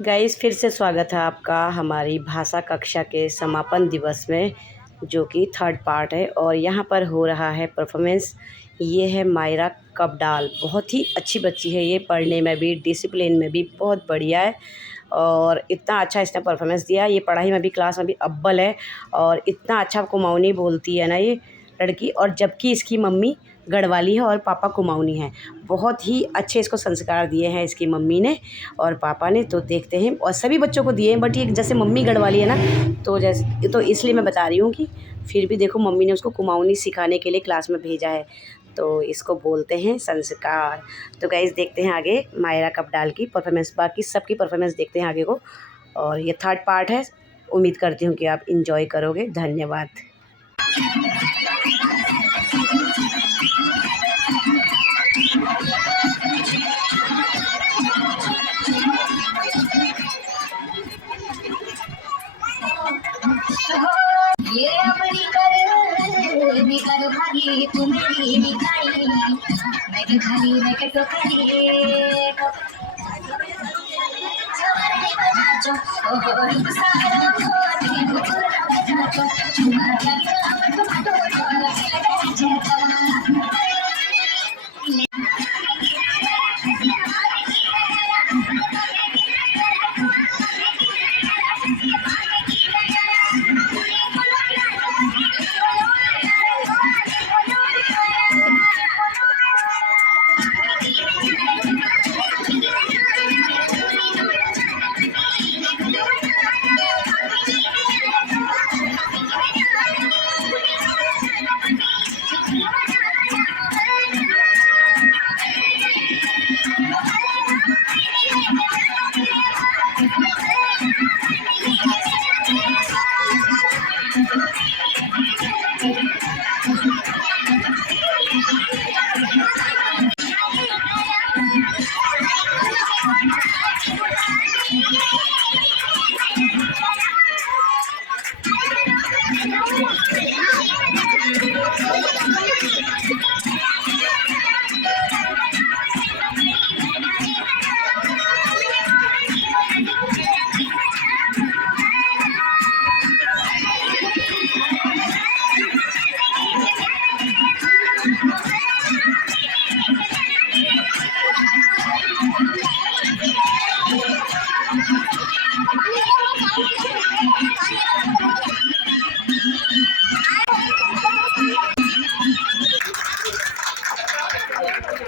Guys फिर से स्वागत है आपका हमारी भाषा कक्षा के समापन दिवस में, जो कि थर्ड पार्ट है। और यहाँ पर हो रहा है परफॉर्मेंस। ये है मायरा कपडाल। बहुत ही अच्छी बच्ची है ये, पढ़ने में भी डिसिप्लिन में भी बहुत बढ़िया है। और इतना अच्छा इसने परफॉर्मेंस दिया। ये पढ़ाई में भी क्लास में भी अव्वल है। और इतना अच्छा कुमाऊनी बोलती है ना ये लड़की। और जबकि इसकी मम्मी गढ़वाली है और पापा कुमाऊनी है। बहुत ही अच्छे इसको संस्कार दिए हैं इसकी मम्मी ने और पापा ने। तो देखते हैं, और सभी बच्चों को दिए हैं, बट ये जैसे मम्मी गढ़वाली है ना, तो जैसे तो इसलिए मैं बता रही हूँ कि फिर भी देखो मम्मी ने उसको कुमाऊनी सिखाने के लिए क्लास में भेजा है। तो इसको बोलते हैं संस्कार। तो गाइस देखते हैं आगे मायरा कपडाल की परफॉर्मेंस, बाकी सबकी परफॉर्मेंस देखते हैं आगे को। और ये थर्ड पार्ट है। उम्मीद करती हूँ कि आप इंजॉय करोगे। धन्यवाद। ये अपनी कर निकर भागी तुम्हारी निकाली मैं के खाली मैं के टोकरी चवरनी बजा जो ओ सारा होती बजा जो तुम्हारा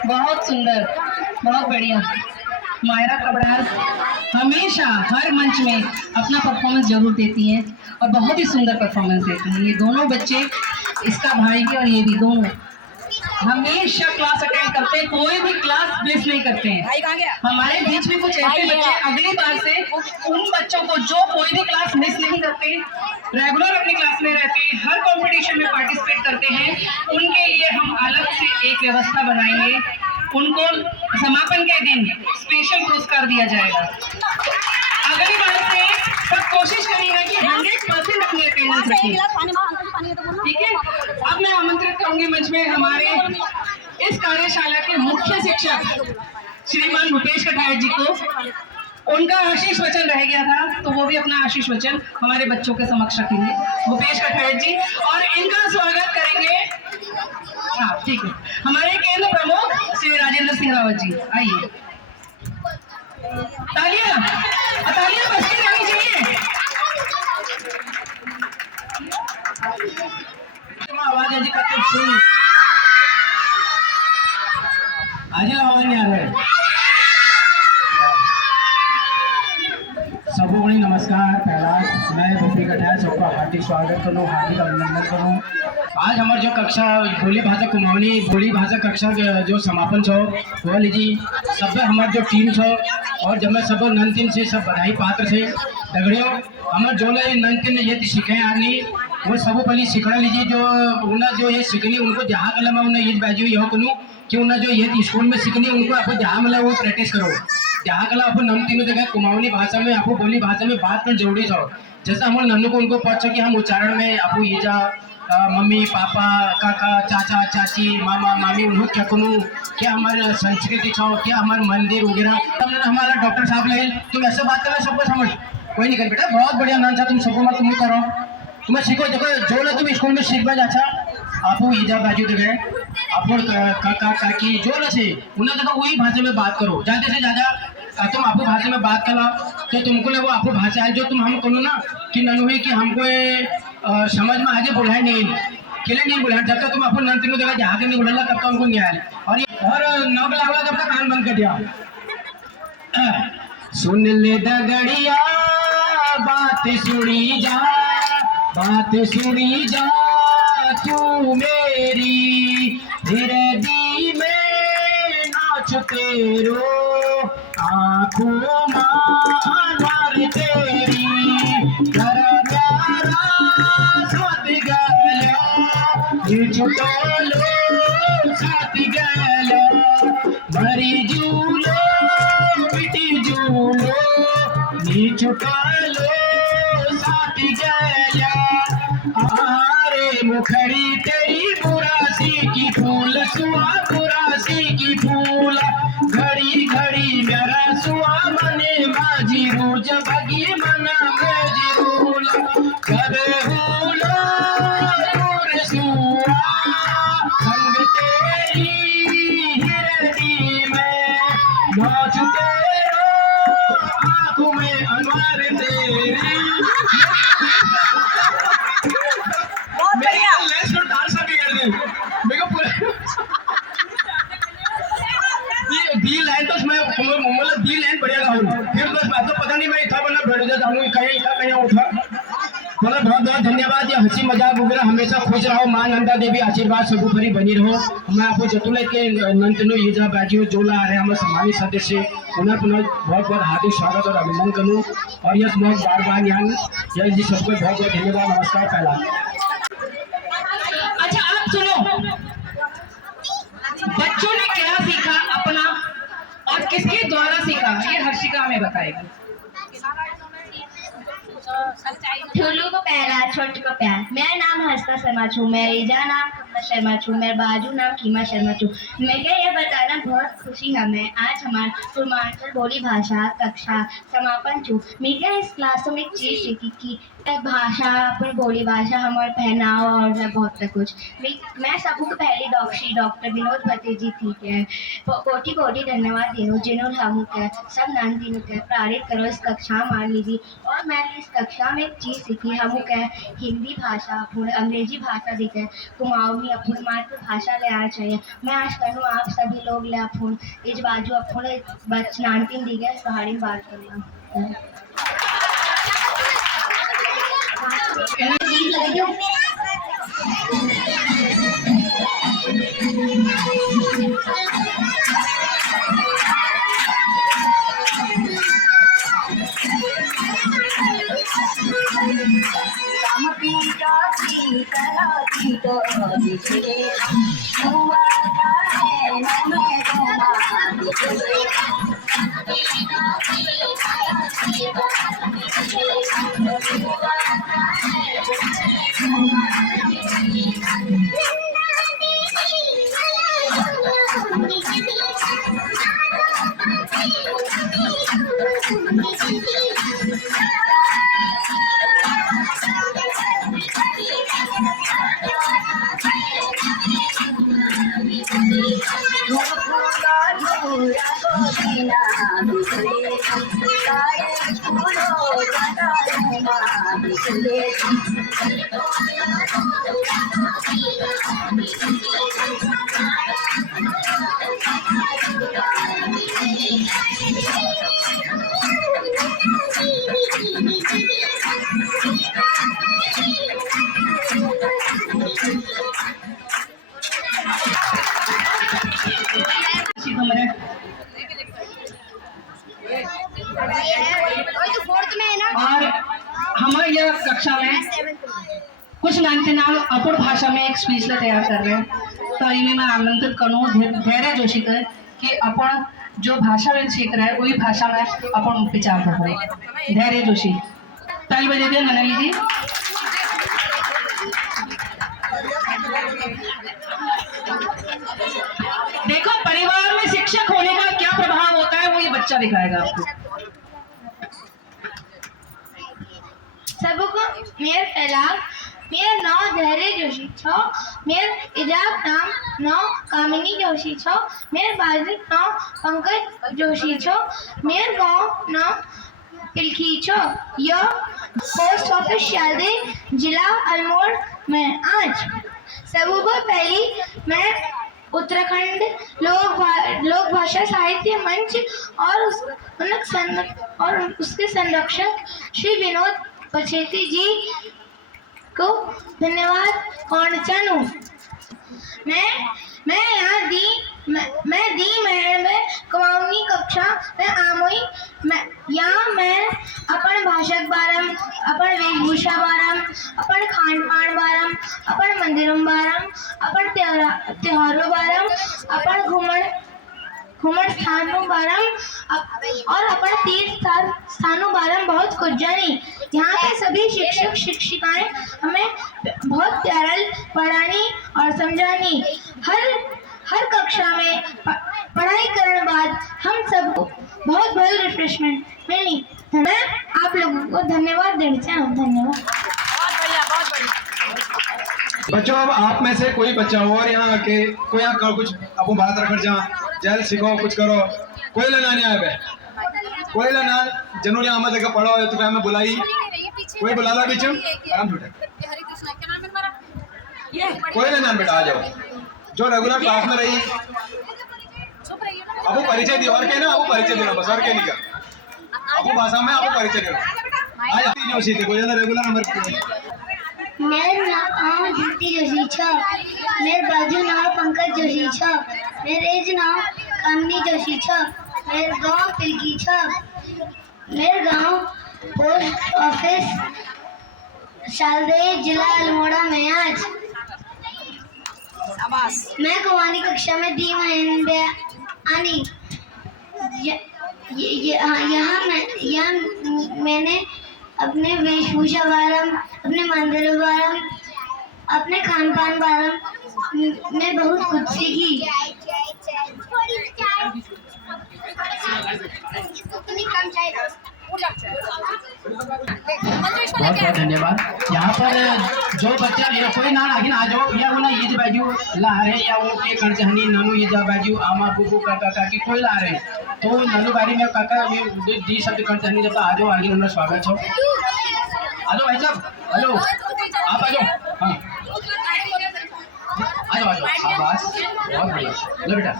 बहुत सुंदर, बहुत बढ़िया। मायरा कपडाल हमेशा हर मंच में अपना परफॉर्मेंस जरूर देती हैं और बहुत ही सुंदर परफॉर्मेंस देती हैं। ये दोनों बच्चे, इसका भाई भी और ये भी, दोनों हमेशा क्लास अटेंड करते हैं, कोई भी क्लास मिस नहीं करते हैं। हमारे बीच में कुछ ऐसे बच्चे अगली बार से उन बच्चों को जो कोई भी क्लास मिस नहीं करते, रेगुलर अपनी क्लास में रहते हैं, हर कंपटीशन में पार्टिसिपेट करते हैं, उनके लिए हम अलग से एक व्यवस्था बनाएंगे। उनको समापन के दिन स्पेशल पुरस्कार दिया जाएगा। अगली बार से सब कोशिश करिएगा कि 100% अपनी अटेंडेंस रखें, ठीक है। अब मैं आमंत्रित करूंगी मंच में हमारे इस कार्यशाला के मुख्य शिक्षक श्रीमान भूपेश कठारिया जी को। उनका आशीष वचन रह गया था, तो वो भी अपना आशीष वचन हमारे बच्चों के समक्ष रखेंगे, भूपेश कठारिया जी, और इनका स्वागत करेंगे। हाँ ठीक है, हमारे केंद्र प्रमुख श्री राजेंद्र सिंह रावत जी, आइए। तालियां तालियां बजती रहनी चाहिए। आवाज है जी कब सुन आज आवाज नहीं आ रहा है। सबको बड़ी नमस्कार। पहला मैं भूपेश कठारिया सबका हार्दिक स्वागत करूँ, हार्दिक अभिनंदन करूँ। आज हमारी जो कक्षा बोली भाषा कुमाऊनी बोली भाषा कक्षा जो समापन छो वो लीजिए सब हमारे जो टीम छो, और जब मैं सब नंतिन से सब बधाई पात्र से दगड़ियों हमारे जो नंतिन ये सीखे आनी वो सब पहले सीखना लीजिए। जो उन्हें जो ये सीखनी उनको जहाँ कल मैं उन्हें ये बाजू यह करूँ कि उन्हें जो ये स्कूल में सीखनी उनको आप जहाँ मिला वो प्रैक्टिस करो। जहाँ कला आप नम तीनों जगह कुमाऊनी भाषा में आपको बोली भाषा में बात करना जरूरी था। जैसा हमारे नन्नू को उनको पता कि हम उच्चारण में आपको ये जा मम्मी पापा काका चाचा चाची मामा मामी उन्होंने क्या करूँ क्या हमारे संस्कृति छो क्या हमारे मंदिर वगैरह तब हमारा डॉक्टर साहब ले तुम ऐसे बात करना सबको समझ कोई नहीं कर बेटा बहुत बढ़िया नाम था तुम सबको मत तुम करो तुम्हें सीखो देखो जो ना तुम स्कूल में सीख बज अच्छा आप ईजा बाजू देखे आप काका काकी जो ना से उन्हें देखो वही भाषा में बात करो ज़्यादा से ज़्यादा तुम आपको भाषा में बात करो तो तुमको ले वो आपको भाषा है जो तुम हम करो ना कि ननु है कि हमको समझ में आगे बुलाए नहीं किले नहीं बुलाए जब तक तुम आपको नंतर में देखा आगे नहीं बुला तब तक उनको नहीं आया और नौक लागला जब तक कान बंद कर दिया सुन ले दगड़िया बात सुनी जा तू मेरी धीरे दी में नाच तेरो आँखों मार तेरी कर प्यारा साथ गया छुटोलो साथ गया मरी जूलो बिटी जूलो नी छुटोलो साथ गया आरे मुखड़ी तेरी बुरासी की फूल सुआ बुरासी की फूल घड़ी घड़ी मेरा सुआ मने माजी रूज भगी मना मेजी रूल कबे भूलो दूर सुआ संग तेरी हिरनी में नाच तेरो आँखों में अनवार तेरी दी लाइन तो मैं मतलब दी लाइन बढ़िया गाऊं फिर बस बात तो पता नहीं मैं इतना बना बैठ जाता हूँ कहीं उठा मतलब बहुत बहुत धन्यवाद ये हंसी मजाक वगैरह हमेशा खुश रहो माँ नंदा देवी आशीर्वाद सबको भरी बनी रहो मैं आपको जतुले के नंतनो ईजा बाजी जोला आ रहे हमारे सम्मानित सदस्य उन्हें पुनः बहुत बहुत हार्दिक स्वागत और अभिनंदन करूँ और यह बहुत बार बार यहाँ यह जी सबको बहुत बहुत धन्यवाद नमस्कार पहला। अच्छा आप सुनो, बच्चों ने क्या सीखा अपना और किसके द्वारा सीखा ये हर्षिका हमें बताएगी। ठुल्लू को पहला छोटू को प्यार। मेरा नाम हर्षिका शर्मा छू, मेरा ईजा नाम खम्मा शर्मा छू, मेरा बाजू नाम खीमा शर्मा छू। मैं क्या ये बताना बहुत खुशी हमें आज हमारे पूर्वांचल बोली भाषा कक्षा समापन छू। मैं क्या इस क्लासों में एक चीज़ सीखी कि भाषा अपनी बोली भाषा हमारे पहनाव और बहुत कुछ। मैं सबको पहली डॉक्टर विनोद भट्टे जी थी है कोटि कोटि धन्यवाद देनो जिन्होंने हम सब नान दिनों के प्रेरित करो इस कक्षा मान लीजिए। और मैंने इस कक्षा में एक चीज़ सीखी हम हिंदी भाषा अंग्रेजी भाषा दिखे कुमाऊनी अपनी मातृभाषा ले आना चाहिए। मैं आज करूँ आप सभी लोग ले अपन इस बाजू अपने बच नानतीन दी गए पहाड़ी में बात करना। और हमारे यह कक्षा में कुछ नानके नाम अपुर भाषा में एक स्पीच तैयार कर रहे हैं तो इन्हें मैं आमंत्रित करूँ धैर्य जोशी कर कि अपन जो भाषा में सीख रहे हैं वही भाषा में अपन विचार कर रहे हैं। धैर्य जोशी ताली बजा दिया ननली जी। बच्चा दिखाएगा आपको। सबको मेर फैलाव मेर नाव धैर्य जोशी छो मेर इजाब नाम नाव कामिनी जोशी छो मेर बाजू नाव पंकज जोशी छो मेर गांव नाव पिलखी छो यह पोस्ट ऑफिस शादी जिला अल्मोड़ में आज सबको पहली मैं उत्तराखंड लोक भाषा साहित्य मंच और उसके संरक्षक श्री विनोद पछेती जी को धन्यवाद कहना चाहूँ। मैं यहाँ दी महल में कमाऊनी कक्षा में आमुई यहाँ मैं अपन भाषा बारम अपन वेशभूषा बारम अपन खान पान बारम अपन मंदिरों बारम अपन त्योहारों बारम अपन घूमर स्थानों बारम और अपन तीर्थ स्थानों बारम बहुत कुछ जानी। यहाँ पे सभी शिक्षक शिक्षिकाएं हमें बहुत प्यारा पढ़ानी और समझानी। हर कक्षा में पढ़ाई करने बाद हम सबको बहुत रिफ्रेशमेंट मिली। मैं आप लोगों को धन्यवाद देना चाहूँ। धन्यवाद। बच्चों अब आप में से कोई बच्चा हो और यहाँ आके कोई यहाँ कुछ आपको बात रखकर जहाँ जल सीखो कुछ करो कोई लेना नहीं आए कोई लेना जनू यहाँ मत लेकर पढ़ो तो हमें बुलाई कोई बुला ला बीच आराम छूटे कोई लेना बेटा आ जाओ जो रेगुलर क्लास में रही आपको परिचय दिया और क्या ना आपको परिचय देना बस और क्या नहीं कर आपको भाषा में आपको परिचय देना आ जाती जो सीधे कोई ना रेगुलर नंबर मेरा नाम ज्योति जोशी छ मेरे बाजू नाम पंकज जोशी छ मेरे एज नाम कामनी जोशी छ मेरे गांव पिलकी छ मेरे गांव पोस्ट ऑफिस शालदे जिला अल्मोड़ा में आज मैं कुमारी कक्षा में दी महीने आनी यहाँ मैंने अपने वेशभूषा बारम अपने मंदिरों बारम अपने खान पान बारम में बहुत कुछ सीखी। बहुत बहुत धन्यवाद। यहाँ पर जो बच्चा कोई ना आगे आ जाओ या वो ना ये बाजू ला रहे या वो के कणचहनी ननू ये जा बाजू आमा बुबू काका काकी कोई ला रहे तो ननू बारी में काका ये दी शब्द कणचहनी जब आ जाओ आगे उनका स्वागत हो। हेलो भाई साहब हेलो आप आ जाओ हाँ आ जाओ शाबाश बहुत बढ़िया लो बेटा।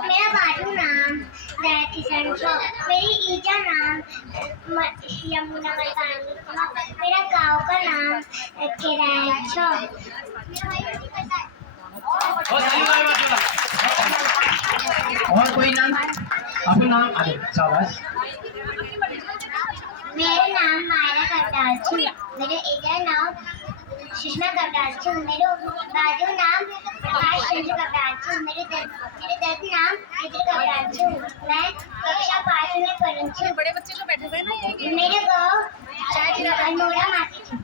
मेरा बाजू नाम किशन छो मेरी ईजा नाम यमुना मलकानी मेरा गांव का नाम केराय छो। और कोई नाम आपका नाम आ जाओ शाबाश। मेरा नाम मायरा कटार छो मेरे ईजा नाम सुषमा कटार छो मेरे बाजू नाम प्रकाश चंद्र कटार छो मेरे दद नाम मित्र कटार छो मैं कक्षा 5 में पढ़ी छो। बड़े बच्चे जो बैठे हुए ना ये मेरे गांव अल्मोड़ा मासी छो।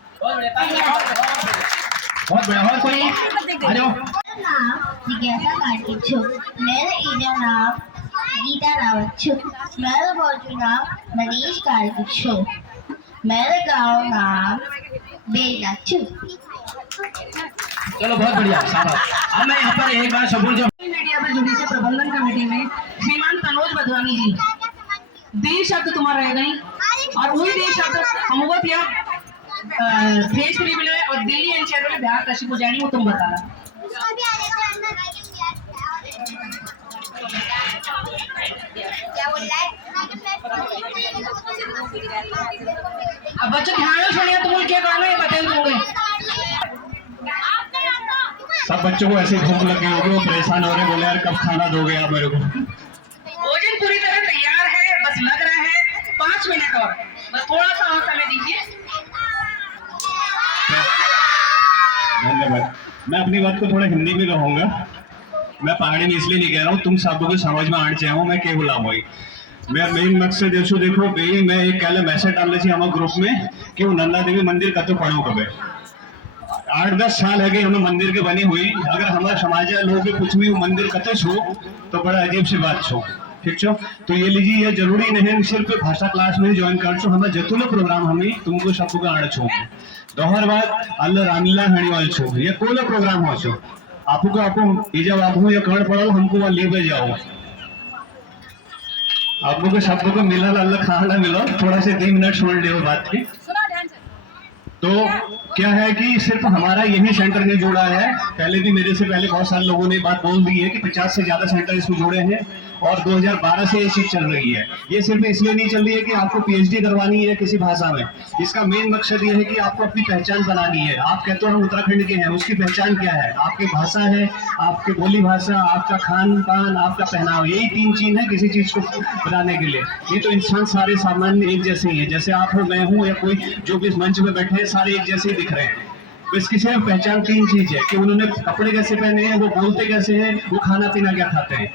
बहुत बढ़िया और कोई आ जाओ। नाम जिज्ञासा कार्तिक छो मेरे ईजा नाम गीता रावत छो मेरे बाजू नाम मनीष कार्तिक छो मेरे गांव नाम बेला छो। चलो बहुत बढ़िया शाबाश। अब मैं यहाँ पर एक बार सबूत जो मीडिया में जुड़ी से प्रबंधन कमेटी में श्रीमान तनोज बदवानी जी दी शब्द तुम्हारा रह गई और वही दी शब्द हम वो दिया फेस फ्री मिले और दिल्ली एनसीआर में बिहार कृषि को जानी वो तुम बताना। अब बच्चों ध्यान से सुनिए तुम क्या करना है बताएं तुम्हें। सब बच्चों को ऐसे भूख लगी होगी वो परेशान हो रहे बोले यार कब खाना दोगे आप मेरे को। भोजन पूरी तरह तैयार है बस लग रहा है 5 मिनट और बस थोड़ा सा और समय दीजिए। धन्यवाद। मैं अपनी बात को थोड़ा हिंदी में कहूँगा। मैं पहाड़ी में इसलिए नहीं कह रहा हूँ तुम सबको को समझ में आने चाहिए मैं क्या बोला वही मैं मेन मकसद देखो भाई मैं एक कल मैसेज डाल रही हमारे ग्रुप में कि वो नंदा देवी मंदिर का तो पढ़ो कब 8-10 साल है गए हमें मंदिर के बनी हुई, अगर हमारे समाज लोगों के कुछ भी मंदिर कते छो तो बड़ा अजीब सी बात छो, ठीक छो। तो ये लीजिए, ये जरूरी नहीं सिर्फ भाषा क्लास में ज्वाइन कर छो, हमें जतुलो प्रोग्राम हमें तुमको सबको आड़ छो। दोहर बात अल्लाह रामलीला हणी वाल छो, ये कोलो प्रोग्राम हो छो आपको ये जब आपको ये कर्ण पड़ो हमको वहाँ ले जाओ, आपको को सबको को मिला अल्लाह खाना मिलो, थोड़ा से 2 मिनट छोड़ लियो बात की। तो क्या है कि सिर्फ हमारा यही सेंटर नहीं जुड़ा है, पहले भी मेरे से पहले बहुत सारे लोगों ने बात बोल दी है कि 50 से ज्यादा सेंटर इसमें जुड़े हैं और 2012 से ये चीज चल रही है। ये सिर्फ इसलिए नहीं चल रही है कि आपको पीएचडी करवानी है किसी भाषा में, इसका मेन मकसद ये है कि आपको अपनी पहचान बनानी है। आप कहते हो हम उत्तराखंड के हैं, उसकी पहचान क्या है? आपकी भाषा है, आपकी बोली भाषा, आपका खान पान, आपका पहनावा, यही 3 चीज है किसी चीज को बनाने के लिए। ये तो इंसान सारे सामान्य एक जैसे ही है, जैसे आप हो, मैं हूँ, या कोई जो भी इस मंच में बैठे हैं सारे एक जैसे ही दिख रहे हैं। तो इसकी सिर्फ पहचान 3 चीज है कि उन्होंने कपड़े कैसे पहने हैं, वो बोलते कैसे हैं, वो खाना पीना क्या खाते हैं।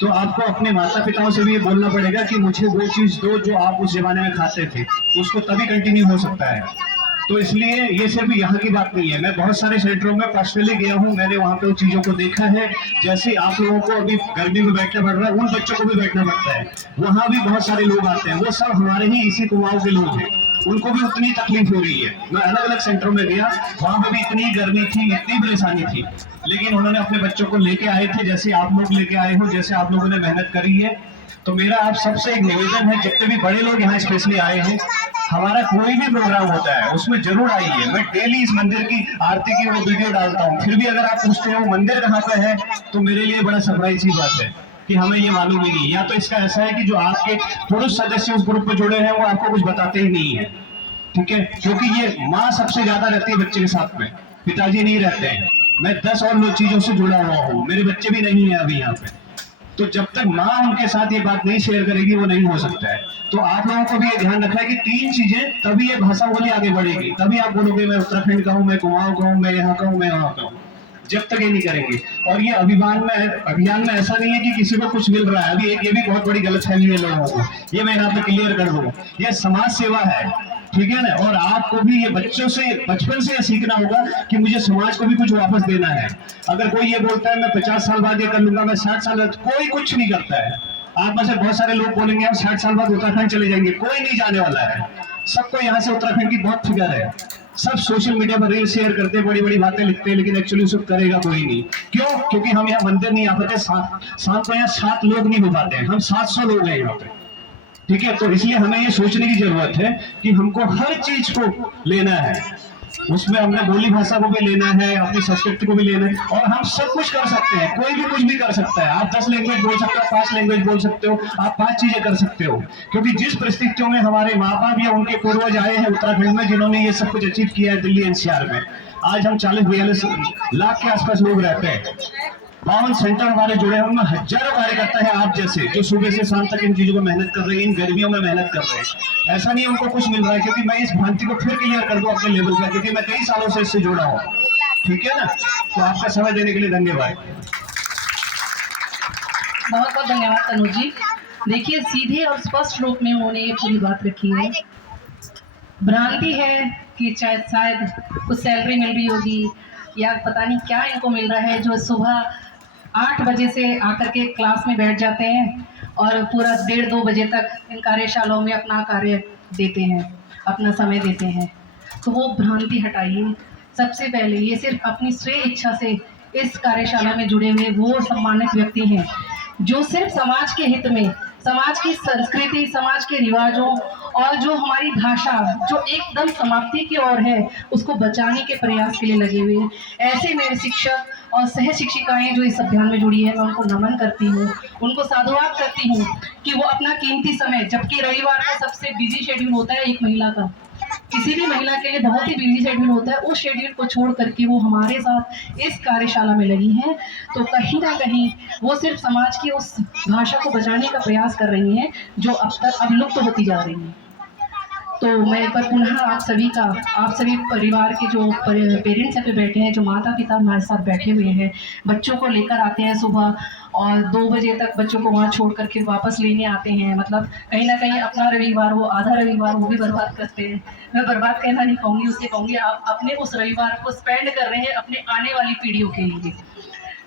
तो आपको अपने माता पिताओं से भी ये बोलना पड़ेगा कि मुझे वो चीज दो जो आप उस जमाने में खाते थे, उसको तभी कंटिन्यू हो सकता है। तो इसलिए ये सिर्फ यहाँ की बात नहीं है, मैं बहुत सारे सेंटरों में पर्सनली गया हूँ, मैंने वहाँ पे उन चीजों को देखा है। जैसे आप लोगों को अभी गर्मी में बैठना पड़ रहा है, उन बच्चों को भी बैठना पड़ता है, वहाँ भी बहुत सारे लोग आते हैं, वो सब हमारे ही इसी कुमाऊं के लोग हैं, उनको भी उतनी तकलीफ हो रही है। मैं अलग अलग सेंटरों में गया, वहाँ पे भी इतनी गर्मी थी, इतनी परेशानी थी, लेकिन उन्होंने अपने बच्चों को लेके आए थे, जैसे आप लोग लेके आए हो, जैसे आप लोगों ने मेहनत करी है। तो मेरा आप सबसे एक निवेदन है, जितने भी बड़े लोग यहाँ स्पेशली आए हैं, हमारा कोई भी प्रोग्राम होता है उसमें जरूर आइए। मैं डेली इस मंदिर की आरती की वो वीडियो डालता हूँ, फिर भी अगर आप पूछते हो मंदिर कहाँ पे है, तो मेरे लिए बड़ा सरप्राइज की बात है कि हमें ये मालूम ही नहीं। या तो इसका ऐसा है कि जो आपके पुरुष सदस्य उस ग्रुप में जुड़े हैं वो आपको कुछ बताते ही नहीं है, ठीक है, क्योंकि ये माँ सबसे ज्यादा रहती है बच्चे के साथ में, पिताजी नहीं रहते हैं। मैं 10 और चीजों से जुड़ा हुआ हूँ, मेरे बच्चे भी नहीं है अभी यहाँ पे, तो जब तक माँ उनके साथ ये बात नहीं शेयर करेगी वो नहीं हो सकता है। तो आप लोगों को भी ये ध्यान रखना है कि 3 चीजें, तभी ये भाषा बोली आगे बढ़ेगी, तभी आप बोलोगे मैं उत्तराखंड का हूँ, मैं कुमाऊं का हूँ, मैं यहाँ का हूँ, मैं वहाँ का हूँ। जब तक ये नहीं करेंगे, और ये अभियान में ऐसा नहीं है कि किसी को कुछ मिल रहा है, अभी ये भी बहुत बड़ी गलतफहमी है लोगों को, ये मैं यहाँ पे क्लियर कर दूँ, ये समाज सेवा है, ठीक है ना। और आपको भी ये बच्चों से बचपन से सीखना होगा कि मुझे समाज को भी कुछ वापस देना है। अगर कोई ये बोलता है मैं 50 साल बाद ये कर लूंगा, मैं 60 साल बाद, कोई कुछ नहीं करता है। आप में से बहुत सारे लोग बोलेंगे हम 60 साल बाद उत्तराखंड चले जाएंगे, कोई नहीं जाने वाला है। सबको यहाँ से उत्तराखंड की बहुत फिक्र है, सब सोशल मीडिया पर रील शेयर करते हैं, बड़ी बड़ी बातें लिखते हैं, लेकिन एक्चुअली उसको करेगा कोई नहीं। क्यों? क्योंकि हम यहाँ मंदिर नहीं आ पाते, शाम को यहाँ 7 लोग नहीं हो पाते हैं, हम 700 लोग हैं यहाँ पे, ठीक है। तो इसलिए हमें ये सोचने की जरूरत है कि हमको हर चीज को लेना है, उसमें हमने बोली भाषा को भी लेना है, अपनी संस्कृति को भी लेना है, और हम सब कुछ कर सकते हैं, कोई भी कुछ भी कर सकता है। आप 10 लैंग्वेज बोल सकते हो, 5 लैंग्वेज बोल सकते हो, आप 5 चीजें कर सकते हो, क्योंकि जिस परिस्थितियों में हमारे माँ बाप या उनके पूर्वज आए हैं उत्तराखंड में, जिन्होंने ये सब कुछ अचीव किया है दिल्ली एनसीआर में, आज हम 40-42 लाख के आसपास लोग रहते हैं, 52 सेंटर हमारे जुड़े हैं, उनमें हजारों कार्यकर्ता है आप जैसे, जो सुबह से शाम तक इन चीजों को मेहनत कर रहे हैं, इन गर्मियों में मेहनत कर रहे हैं। ऐसा नहीं उनको कुछ मिल रहा है, क्योंकि मैं इस भ्रांति को फिर क्लियर कर दूं अपने लेवल पर, क्योंकि मैं कई सालों से इससे जुड़ा हूँ, ठीक है ना। तो आपका समय देने के लिए धन्यवाद। बहुत बहुत धन्यवाद तनुज जी। देखिए, सीधे और स्पष्ट रूप में उन्होंने ये पूरी बात रखी है। भ्रांति है कि शायद कुछ सैलरी मिल रही होगी या पता नहीं क्या इनको मिल रहा है, जो सुबह 8 बजे से आकर के क्लास में बैठ जाते हैं और पूरा 1:30-2 बजे तक इन कार्यशालाओं में अपना कार्य देते हैं, अपना समय देते हैं। तो वो भ्रांति हटाइए। सबसे पहले ये सिर्फ अपनी स्वे इच्छा से इस कार्यशाला में जुड़े हुए वो सम्मानित व्यक्ति हैं जो सिर्फ समाज के हित में, समाज की संस्कृति, समाज के रिवाजों और जो हमारी भाषा जो एकदम समाप्ति की ओर है, उसको बचाने के प्रयास के लिए लगे हुए हैं। ऐसे मेरे शिक्षक और सह शिक्षिकाएं जो इस अभियान में जुड़ी है, मैं उनको नमन करती हूँ, उनको साधुवाद करती हूँ कि वो अपना कीमती समय, जबकि रविवार का सबसे बिजी शेड्यूल होता है एक महिला का, किसी भी महिला के लिए बहुत ही बिजी शेड्यूल होता है, उस शेड्यूल को छोड़ करके वो हमारे साथ इस कार्यशाला में लगी हैं। तो कहीं ना कहीं वो सिर्फ समाज की उस भाषा को बचाने का प्रयास कर रही हैं जो अब लुप्त होती जा रही है। तो मैं एक बार पुनः आप सभी परिवार के जो पेरेंट्स यहाँ पे बैठे हैं, जो माता पिता हमारे साथ बैठे हुए हैं, बच्चों को लेकर आते हैं सुबह और 2 बजे तक बच्चों को वहाँ छोड़ कर के वापस लेने आते हैं, मतलब कहीं ना कहीं अपना रविवार, वो आधा रविवार वो भी बर्बाद करते हैं। मैं बर्बाद कहना नहीं कहूँगी, उससे कहूँगी आप अपने उस रविवार को स्पेंड कर रहे हैं अपने आने वाली पीढ़ियों के लिए।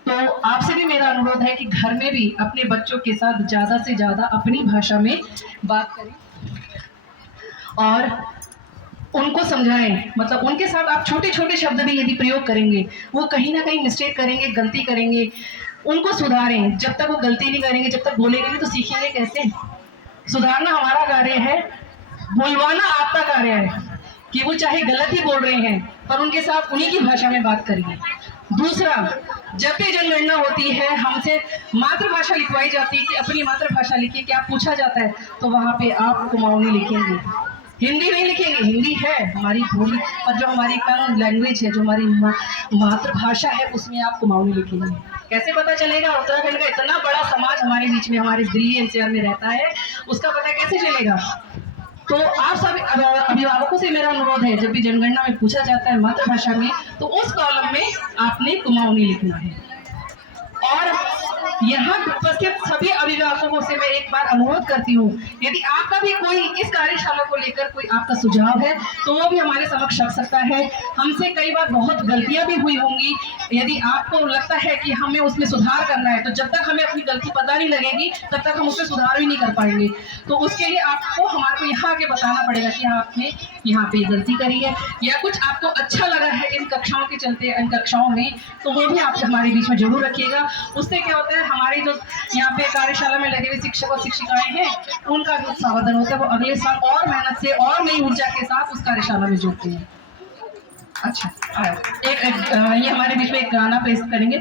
तो आपसे भी मेरा अनुरोध है कि घर में भी अपने बच्चों के साथ ज़्यादा से ज़्यादा अपनी भाषा में बात करें और उनको समझाएं, मतलब उनके साथ आप छोटे छोटे शब्द भी यदि प्रयोग करेंगे, वो कहीं ना कहीं मिस्टेक करेंगे, गलती करेंगे, उनको सुधारें। जब तक वो गलती नहीं करेंगे, जब तक बोलेंगे नहीं, तो सीखेंगे कैसे? सुधारना हमारा कार्य है, बुलवाना आपका कार्य है कि वो चाहे गलत ही बोल रहे हैं पर उनके साथ उन्हीं की भाषा में बात करिए। दूसरा, जब भी जनगणना होती है हमसे मातृभाषा लिखवाई जाती है कि अपनी मातृभाषा लिखिए, क्या पूछा जाता है तो वहाँ पे आप कुमाऊनी लिखेंगे, हिंदी नहीं लिखेंगे। हिंदी है हमारी भूमि और जो हमारी कम लैंग्वेज है, जो हमारी मातृभाषा है, उसमें आप कुमाऊनी लिखेंगे। कैसे पता चलेगा? उत्तराखंड का इतना बड़ा समाज हमारे बीच में, हमारे दिल्ली एनसीआर में रहता है, उसका पता कैसे चलेगा? तो आप सभी अभिभावकों से मेरा अनुरोध है, जब भी जनगणना में पूछा जाता है मातृभाषा में, तो उस कॉलम में आपने कुमाऊनी लिखना है। और यहाँ उपस्थित सभी अभिभावकों से मैं एक बार अनुरोध करती हूँ, यदि आपका भी कोई इस कार्यशाला को लेकर कोई आपका सुझाव है तो वो भी हमारे समक्ष रख सकता है। हमसे कई बार बहुत गलतियां भी हुई होंगी, यदि आपको लगता है कि हमें उसमें सुधार करना है, तो जब तक हमें अपनी गलती पता नहीं लगेगी तब तक हम उसमें सुधार भी नहीं कर पाएंगे। तो उसके लिए आपको हमारे को यहाँ आके बताना पड़ेगा कि आपने यहाँ पे गलती करी है या कुछ आपको अच्छा लगा है इन कक्षाओं के चलते, इन कक्षाओं में, तो वो भी आप हमारे बीच में जरूर रखिएगा। उससे क्या होता है, हमारे जो यहाँ पे कार्यशाला में लगे हुए शिक्षक और शिक्षिकाएं हैं, उनका जो उत्साहवर्धन होता है, वो अगले साल और मेहनत से और नई ऊर्जा के साथ उस कार्यशाला में जुड़ते हैं। अच्छा, ये हमारे बीच में एक गाना पेश करेंगे।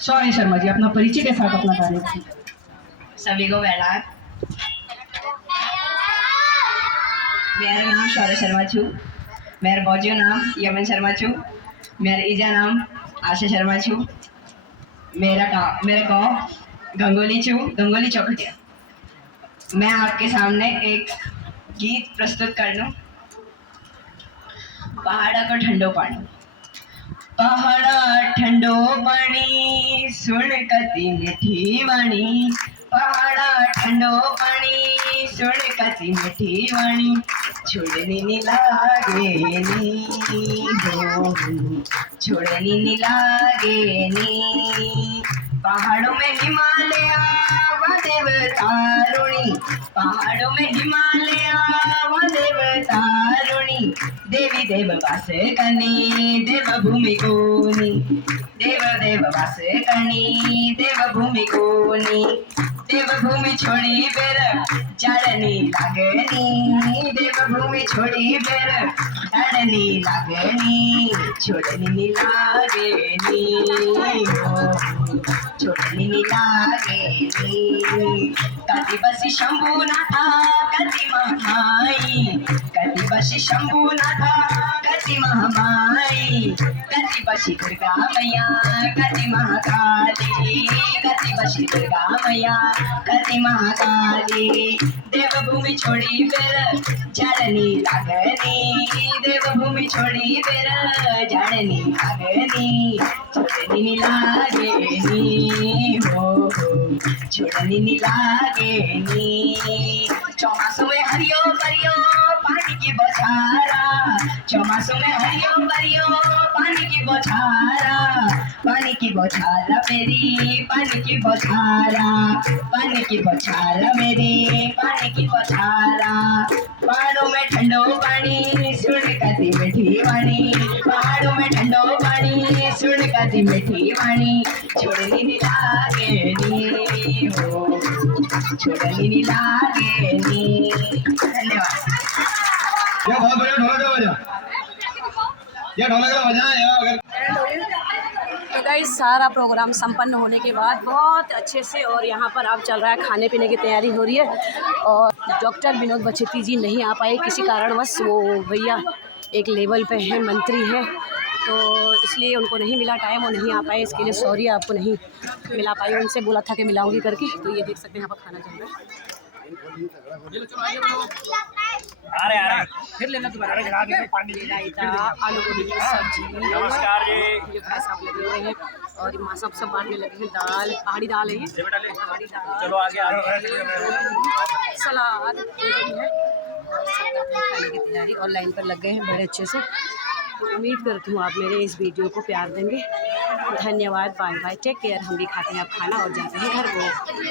सॉरी शर्मा जी, अपना परिचय के साथ अपना कार्य सभी को पहला, मेरा नाम शौर्य शर्मा छू, मेरा बौजियो नाम यमन शर्मा छू, मेरा ईजा नाम आशा शर्मा छू, मेरा गाँव गंगोली छू, गंगोली चौखटिया। मैं आपके सामने एक गीत प्रस्तुत कर लूँ। पहाड़ा को ठंडो पानी, पहाड़ा ठंडो पानी सुन कती मीठी वाणी, पहाड़ा ठंडो पानी सुन कती मीठी वाणी, छोड़नी नी लागे नी हो, छोड़नी नी लागे नी। पहाड़ों में हिमालय व देवतारुणी, पहाड़ों में हिमालय व देवतारुणी, देवी देव वास कनी देव भूमि कोनी, देव देव वास कनी देव भूमि कोनी, देव भूमि छोड़ी बेर चढ़नी लागनी, देव भूमि छोड़ी बेर चढ़नी लागनी, छोड़नी लागनी हो, छोड़नी लागनी। कति बसी शंभुनाथा कति महामाई, कति बसी शंभुनाथा कति महामाई, कति बसी दुर्गा मैया कति महाकाली, कति बसी दुर्गा मैया कति महाकाली। देवभूमि छोड़ी बेर झाड़नी लागनी, देवभूमि छोड़ी बेर झाड़नी लागनी, छोड़नी लागनी हो, छोड़नी नी लागनी। चौमासों में हरियो परियो पानी की बौछारा, चौमासों में हरियो परियो पानी की बौछारा, पानी की बौछारा मेरी पानी की बौछारा, पानी की बौछारा मेरी पानी की बौछारा। पहाड़ों में ठंडो पानी सुन कती मीठी वाणी, पहाड़ों में ठंडो पानी सुन कती मीठी वाणी, छोड़नी नी लागनी हो, छोड़नी नी लागनी। धन्यवाद। ये बहुत बढ़िया ढोलक का बजा, ये ढोलक का बजा है अगर। तो गाइस, सारा प्रोग्राम संपन्न होने के बाद बहुत अच्छे से, और यहाँ पर अब चल रहा है खाने पीने की तैयारी हो रही है। और डॉक्टर विनोद बछेती जी नहीं आ पाए किसी कारणवश, वो भैया एक लेवल पे हैं, मंत्री हैं, तो इसलिए उनको नहीं मिला टाइम, वो नहीं आ पाए। इसके लिए सॉरी, आपको नहीं मिला पाई। उनसे बोला था कि मिलाऊंगी करके। तो ये देख सकते हैं यहाँ पर खाना चल रहा है। फिर लेना तुम्हारा आलू गोभी की सब्जी। नमस्कार जी। ये भाई साहब लगे हुए हैं और माँ सब बांटने लगे हैं। दाल, पहाड़ी दाल है ये, पहाड़ी दाल, चलो आगे सलाद जो भी है, और सब अपने खाने की तैयारी और लाइन पर लग गए हैं बड़े अच्छे से। तो उम्मीद करती हूँ आप मेरे इस वीडियो को प्यार देंगे। धन्यवाद, बाय बाय, टेक केयर। हम भी खाते हैं अब खाना और जाते हैं घर को।